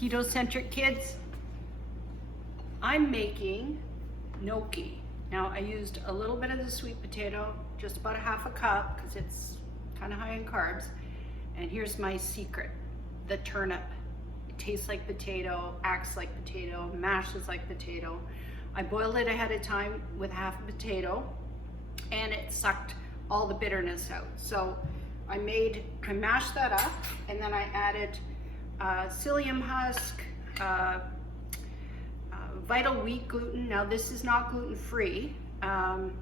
keto-centric kids. I'm making gnocchi. Now I used a little bit of the sweet potato, just about a half a cup, because it's kind of high in carbs. And here's my secret, the turnip. It tastes like potato, acts like potato, mashes like potato. I boiled it ahead of time with half a potato, and it sucked all the bitterness out. So I mashed that up, and then I added psyllium husk, Vital Wheat gluten. Now this is not gluten-free. I'm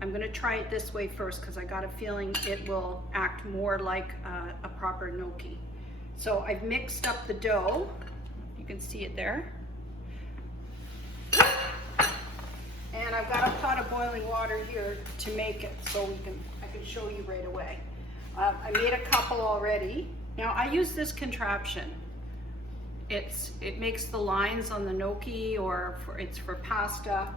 gonna try it this way first because I got a feeling it will act more like a proper gnocchi. So I've mixed up the dough. You can see it there. And I've got a pot of boiling water here to make it, so I can show you right away. I made a couple already. Now I use this contraption. It makes the lines on the gnocchi, or it's for pasta.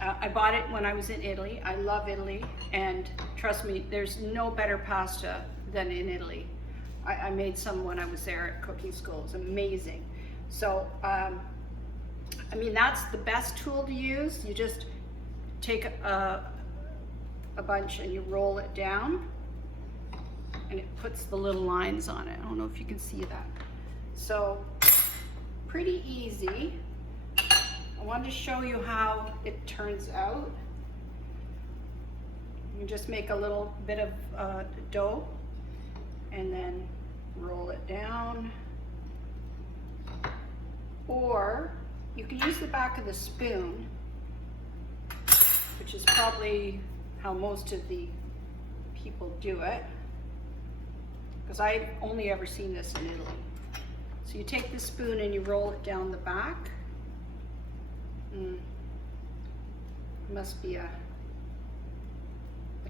I bought it when I was in Italy. I love Italy, and trust me, there's no better pasta than in Italy. I made some when I was there at cooking school. It's amazing. So, I mean, that's the best tool to use. You just take a bunch and you roll it down, and it puts the little lines on it. I don't know if you can see that. So, pretty easy. I wanted to show you how it turns out. You just make a little bit of dough and then roll it down. Or you can use the back of the spoon, which is probably how most of the people do it, because I've only ever seen this in Italy. So you take the spoon and you roll it down the back. Must be a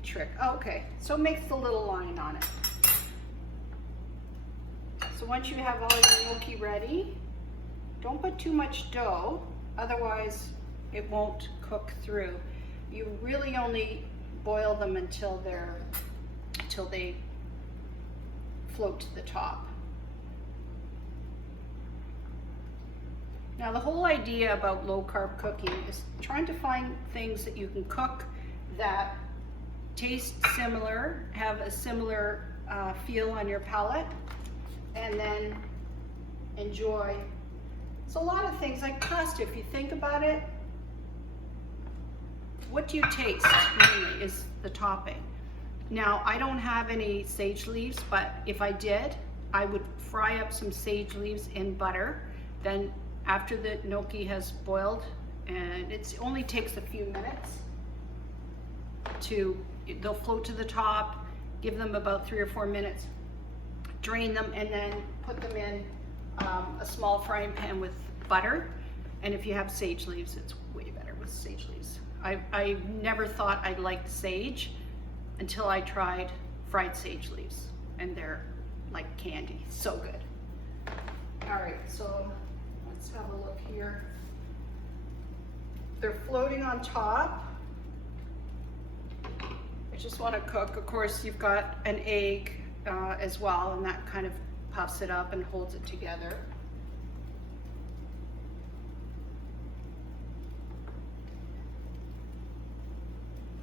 trick. Oh, okay, so it makes the little line on it. So once you have all your gnocchi ready, don't put too much dough, otherwise it won't cook through. You really only boil them until they float to the top. Now the whole idea about low carb cooking is trying to find things that you can cook that taste similar, have a similar feel on your palate, and then enjoy. It's a lot of things like pasta. If you think about it, what do you taste mainly is the topping. Now I don't have any sage leaves, but if I did, I would fry up some sage leaves in butter. Then after the gnocchi has boiled, and it only takes a few minutes they'll float to the top, give them about 3 or 4 minutes, drain them, and then put them in a small frying pan with butter. And if you have sage leaves, it's way better with sage leaves. I never thought I liked sage until I tried fried sage leaves, and they're like candy, so good. All right, so let's have a look here. They're floating on top. I just want to cook. Of course, you've got an egg as well, and that kind of puffs it up and holds it together.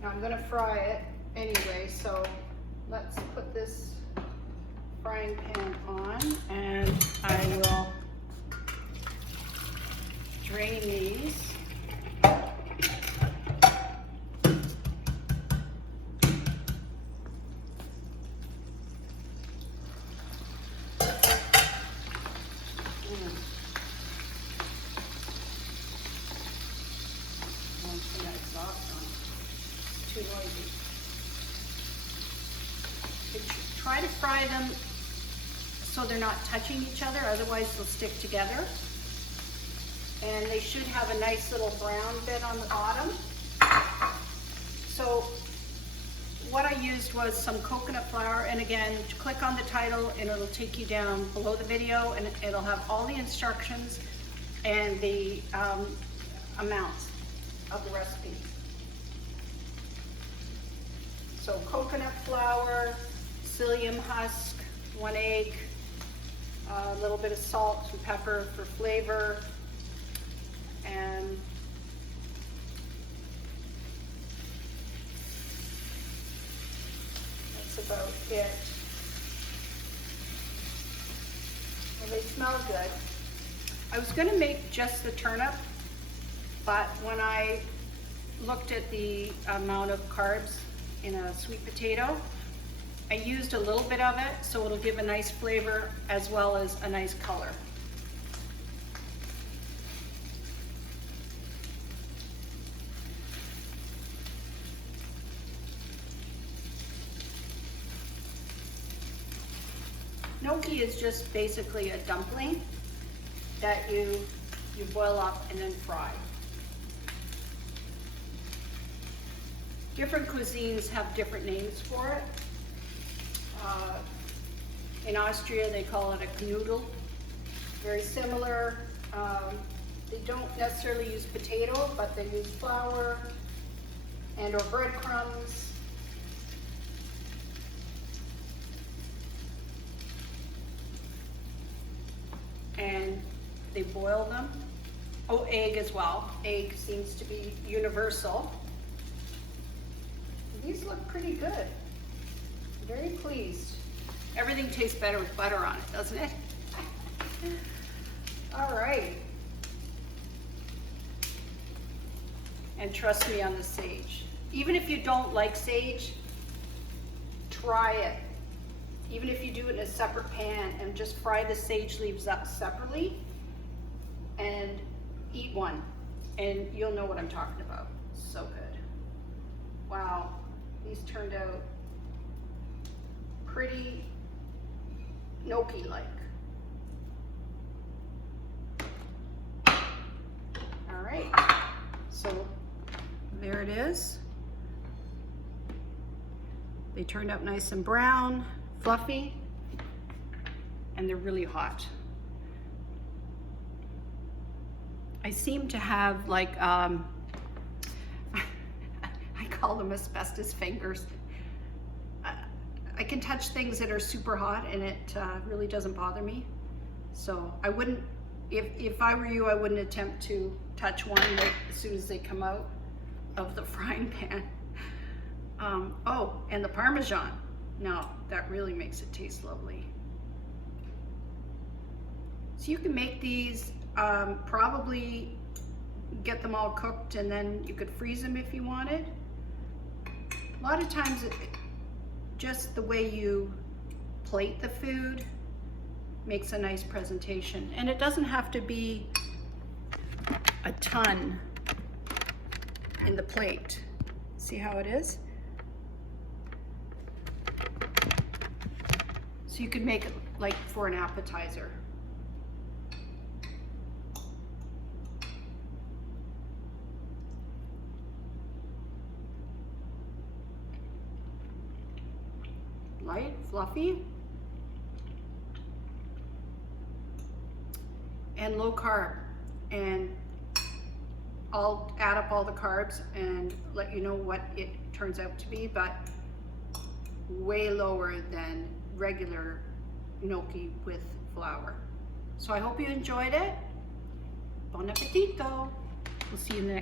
Now I'm going to fry it anyway, so let's put this frying pan on, and I will drain these. Too noisy. Try to fry them so they're not touching each other, otherwise they'll stick together. And they should have a nice little brown bit on the bottom. So what I used was some coconut flour, and again, click on the title and it'll take you down below the video, and it'll have all the instructions and the amounts of the recipe. So coconut flour, psyllium husk, 1 egg, A little bit of salt and pepper for flavor, and that's about it. Well, they smell good. I was gonna make just the turnip, but when I looked at the amount of carbs in a sweet potato, I used a little bit of it, so it'll give a nice flavor as well as a nice color. Gnocchi is just basically a dumpling that you boil up and then fry. Different cuisines have different names for it. In Austria, they call it a Knödel. Very similar. They don't necessarily use potato, but they use flour and or breadcrumbs. And they boil them. Oh, egg as well. Egg seems to be universal. These look pretty good. Very pleased. Everything tastes better with butter on it, doesn't it? All right. And trust me on the sage. Even if you don't like sage, try it. Even if you do it in a separate pan and just fry the sage leaves up separately and eat one, and you'll know what I'm talking about. So good. Wow, these turned out pretty gnocchi-like. All right, so there it is. They turned out nice and brown, fluffy, and they're really hot. I seem to have like, I call them asbestos fingers. I can touch things that are super hot and it really doesn't bother me. So I wouldn't, if I were you, I wouldn't attempt to touch one right as soon as they come out of the frying pan. Oh, and the Parmesan. Now, that really makes it taste lovely. So you can make these, probably get them all cooked and then you could freeze them if you wanted. A lot of times, just the way you plate the food makes a nice presentation. And it doesn't have to be a ton in the plate. See how it is? So you could make it like for an appetizer. Light, fluffy, and low carb. And I'll add up all the carbs and let you know what it turns out to be, but way lower than regular gnocchi with flour. So I hope you enjoyed it. Buon appetito. We'll see you in the next